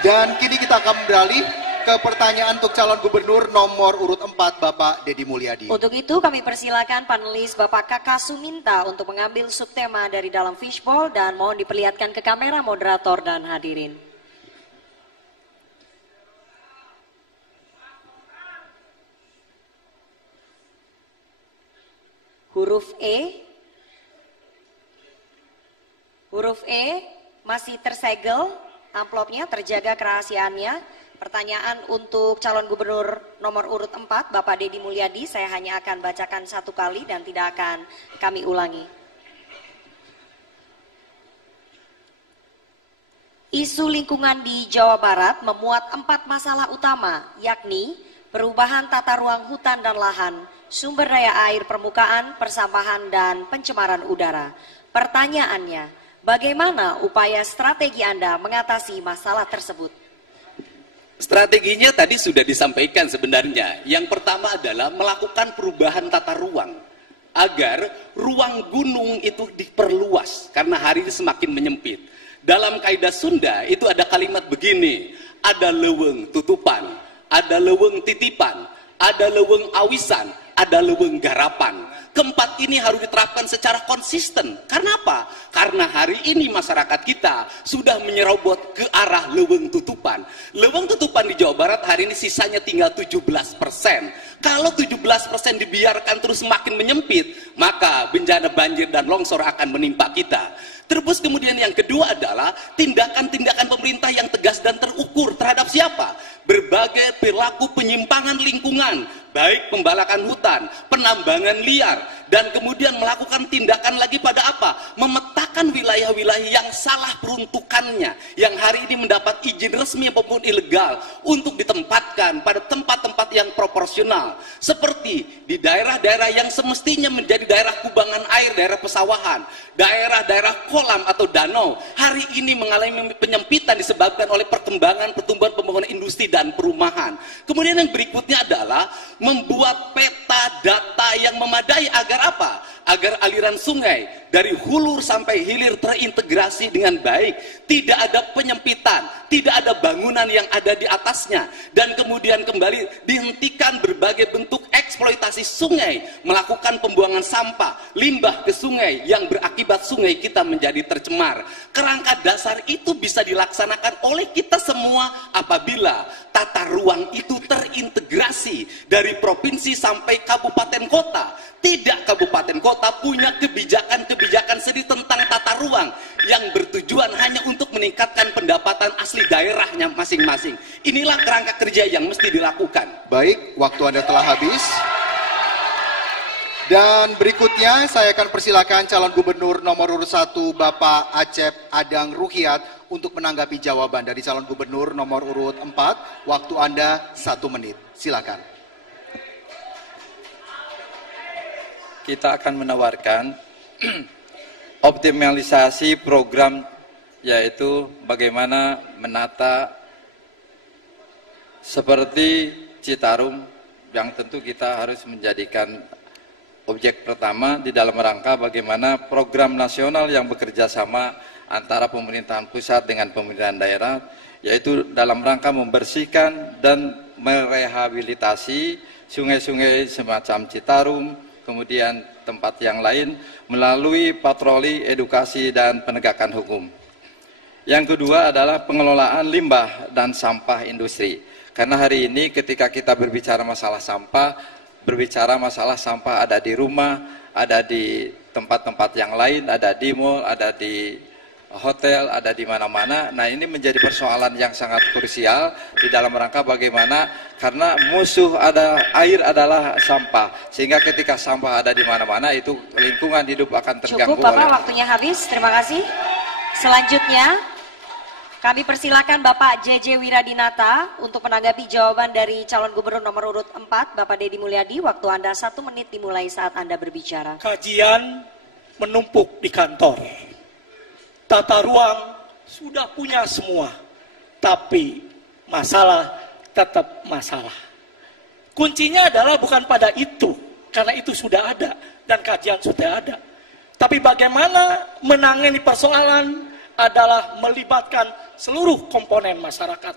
Dan kini kita akan beralih ke pertanyaan untuk calon gubernur nomor urut 4 Bapak Deddy Mulyadi. Untuk itu kami persilakan panelis Bapak Kakak Suminta untuk mengambil subtema dari dalam fishbowl dan mohon diperlihatkan ke kamera moderator dan hadirin. Huruf E masih tersegel, amplopnya terjaga kerahasiaannya. Pertanyaan untuk calon gubernur nomor urut 4 Bapak Deddy Mulyadi, saya hanya akan bacakan satu kali dan tidak akan kami ulangi. Isu lingkungan di Jawa Barat memuat 4 masalah utama, yakni perubahan tata ruang hutan dan lahan, sumber daya air permukaan, persampahan, dan pencemaran udara. Pertanyaannya, bagaimana upaya strategi Anda mengatasi masalah tersebut? Strateginya tadi sudah disampaikan sebenarnya. Yang pertama adalah melakukan perubahan tata ruang agar ruang gunung itu diperluas karena hari ini semakin menyempit. Dalam kaidah Sunda itu ada kalimat begini, ada leweng tutupan, ada leweng titipan, ada leweng awisan, ada leweng garapan. Keempat ini harus diterapkan secara konsisten. Karena apa? Karena hari ini masyarakat kita sudah menyerobot ke arah leweng tutupan. Leweng tutupan di Jawa Barat hari ini sisanya tinggal 17%. Kalau 17% dibiarkan terus semakin menyempit, maka bencana banjir dan longsor akan menimpa kita. Terus kemudian yang kedua adalah tindakan-tindakan pemerintah yang tegas dan terukur terhadap siapa? Berbagai perilaku penyimpangan lingkungan, baik pembalakan hutan, penambangan liar, dan kemudian melakukan tindakan lagi pada apa? Memetakan wilayah-wilayah yang salah peruntukannya, yang hari ini mendapat izin resmi maupun ilegal untuk ditempatkan pada tempat-tempat yang proporsional. Seperti di daerah-daerah yang semestinya menjadi daerah kubangan air, daerah pesawahan, daerah-daerah kolam atau danau, hari ini mengalami penyempitan disebabkan oleh perkembangan pertumbuhan pembangunan industri dan perumahan. Kemudian yang berikutnya adalah membuat peta data yang memadai agar apa? Agar aliran sungai dari hulu sampai hilir terintegrasi dengan baik, tidak ada penyempitan, tidak ada bangunan yang ada di atasnya, dan kemudian kembali dihentikan berbagai bentuk eksploitasi sungai, melakukan pembuangan sampah, limbah ke sungai yang berakibat sungai kita menjadi tercemar. Kerangka dasar itu bisa dilaksanakan oleh kita semua apabila tata ruang itu terintegrasi dari provinsi sampai kabupaten kota. Tidak kabupaten kota punya kebijakan-kebijakan sendiri tentang tata ruang yang bertujuan hanya untuk meningkatkan pendapatan asli daerahnya masing-masing. Inilah kerangka kerja yang mesti dilakukan. Baik, waktu Anda telah habis. Dan berikutnya saya akan persilakan calon gubernur nomor urut 1 Bapak Acep Adang Ruhiat untuk menanggapi jawaban dari calon gubernur nomor urut 4. Waktu Anda 1 menit. Silakan. Kita akan menawarkan optimalisasi program, yaitu bagaimana menata seperti Citarum, yang tentu kita harus menjadikan objek pertama di dalam rangka bagaimana program nasional yang bekerja sama antara pemerintahan pusat dengan pemerintahan daerah, yaitu dalam rangka membersihkan dan merehabilitasi sungai-sungai semacam Citarum, kemudian tempat yang lain melalui patroli, edukasi, dan penegakan hukum. Yang kedua adalah pengelolaan limbah dan sampah industri. Karena hari ini ketika kita berbicara masalah sampah, berbicara masalah sampah ada di rumah, ada di tempat-tempat yang lain, ada di mall, ada di hotel, ada di mana-mana. Nah, ini menjadi persoalan yang sangat krusial di dalam rangka bagaimana, karena musuh ada air adalah sampah, sehingga ketika sampah ada di mana-mana itu lingkungan hidup akan terganggu. Cukup Bapak, waktunya habis. Terima kasih. Selanjutnya kami persilakan Bapak JJ Wiradinata untuk menanggapi jawaban dari calon gubernur nomor urut 4 Bapak Deddy Mulyadi. Waktu Anda 1 menit dimulai saat Anda berbicara. Kajian menumpuk di kantor. Tata ruang sudah punya semua, tapi masalah tetap masalah. Kuncinya adalah bukan pada itu, karena itu sudah ada dan kajian sudah ada. Tapi bagaimana menangani persoalan adalah melibatkan seluruh komponen masyarakat.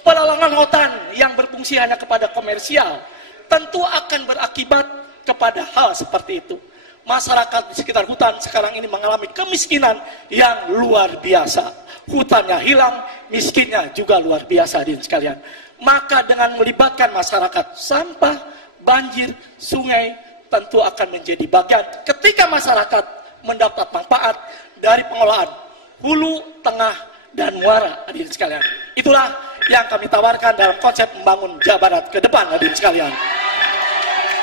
Pelelangan hutan yang berfungsi hanya kepada komersial tentu akan berakibat kepada hal seperti itu. Masyarakat di sekitar hutan sekarang ini mengalami kemiskinan yang luar biasa. Hutannya hilang, miskinnya juga luar biasa hadirin sekalian. Maka dengan melibatkan masyarakat, sampah, banjir, sungai tentu akan menjadi bagian ketika masyarakat mendapat manfaat dari pengelolaan hulu, tengah, dan muara hadirin sekalian. Itulah yang kami tawarkan dalam konsep membangun Jawa Barat ke depan hadirin sekalian.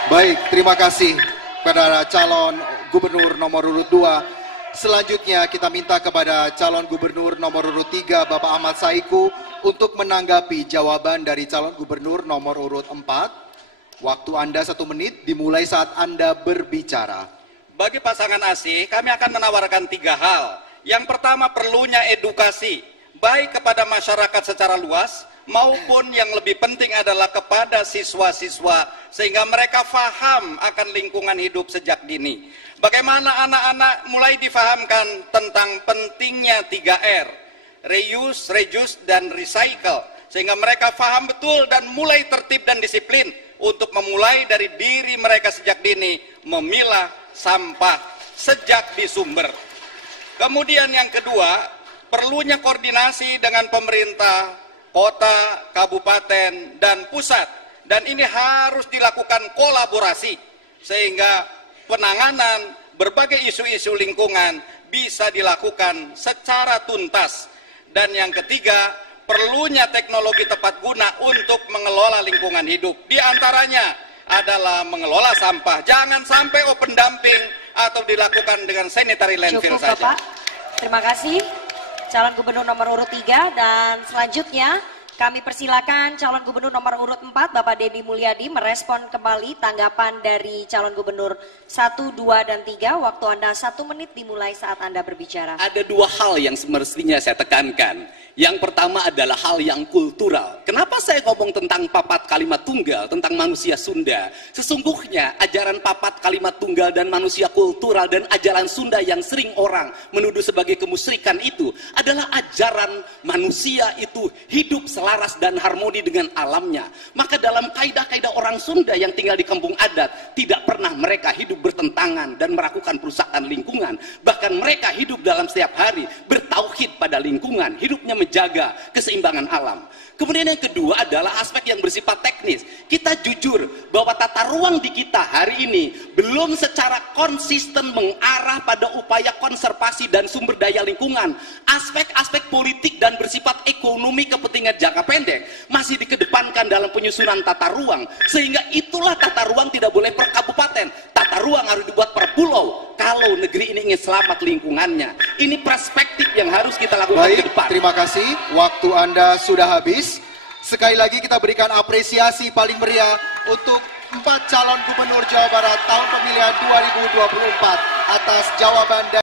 Baik, terima kasih kepada calon gubernur nomor urut 2. Selanjutnya kita minta kepada calon gubernur nomor urut 3 Bapak Ahmad Saiku untuk menanggapi jawaban dari calon gubernur nomor urut 4. Waktu Anda 1 menit dimulai saat Anda berbicara. Bagi pasangan ASI, kami akan menawarkan 3 hal. Yang pertama, perlunya edukasi, baik kepada masyarakat secara luas, maupun yang lebih penting adalah kepada siswa-siswa, sehingga mereka paham akan lingkungan hidup sejak dini. Bagaimana anak-anak mulai difahamkan tentang pentingnya 3R, reuse, reduce, dan recycle, sehingga mereka paham betul dan mulai tertib dan disiplin untuk memulai dari diri mereka sejak dini, memilah sampah sejak di sumber. Kemudian yang kedua, perlunya koordinasi dengan pemerintah, kota, kabupaten, dan pusat. Dan ini harus dilakukan kolaborasi, sehingga penanganan berbagai isu-isu lingkungan bisa dilakukan secara tuntas. Dan yang ketiga, perlunya teknologi tepat guna untuk mengelola lingkungan hidup. Di antaranya adalah mengelola sampah. Jangan sampai open dumping atau dilakukan dengan sanitary landfill saja. Cukup, Bapak. Terima kasih. Calon gubernur nomor urut 3 dan selanjutnya kami persilakan calon gubernur nomor urut 4 Bapak Deddy Mulyadi merespon kembali tanggapan dari calon gubernur 1, 2, dan 3. Waktu Anda 1 menit dimulai saat Anda berbicara. Ada 2 hal yang semestinya saya tekankan. Yang pertama adalah hal yang kultural. Kenapa saya ngomong tentang papat kalimat tunggal, tentang manusia Sunda? Sesungguhnya ajaran papat kalimat tunggal dan manusia kultural dan ajaran Sunda yang sering orang menuduh sebagai kemusyrikan itu adalah ajaran manusia itu hidup selaras dan harmoni dengan alamnya. Maka dalam kaidah-kaidah orang Sunda yang tinggal di kampung adat, tidak pernah mereka hidup bertentangan dan melakukan perusakan lingkungan. Bahkan mereka hidup dalam setiap hari bertauhid pada lingkungan, hidupnya menjaga keseimbangan alam. Kemudian yang kedua adalah aspek yang bersifat teknis. Kita jujur bahwa tata ruang di kita hari ini belum secara konsisten mengarah pada upaya konservasi dan sumber daya lingkungan. Aspek-aspek politik dan bersifat ekonomi kepentingan jangka pendek masih dikedepankan dalam penyusunan tata ruang. Sehingga itulah tata ruang tidak boleh per kabupaten. Tata ruang harus dibuat per pulau. Kalau negeri ini ingin selamat lingkungannya. Ini perspektif yang harus kita lakukan ke depan. Terima kasih. Waktu Anda sudah habis. Sekali lagi kita berikan apresiasi paling meriah untuk 4 calon gubernur Jawa Barat tahun pemilihan 2024 atas jawaban dari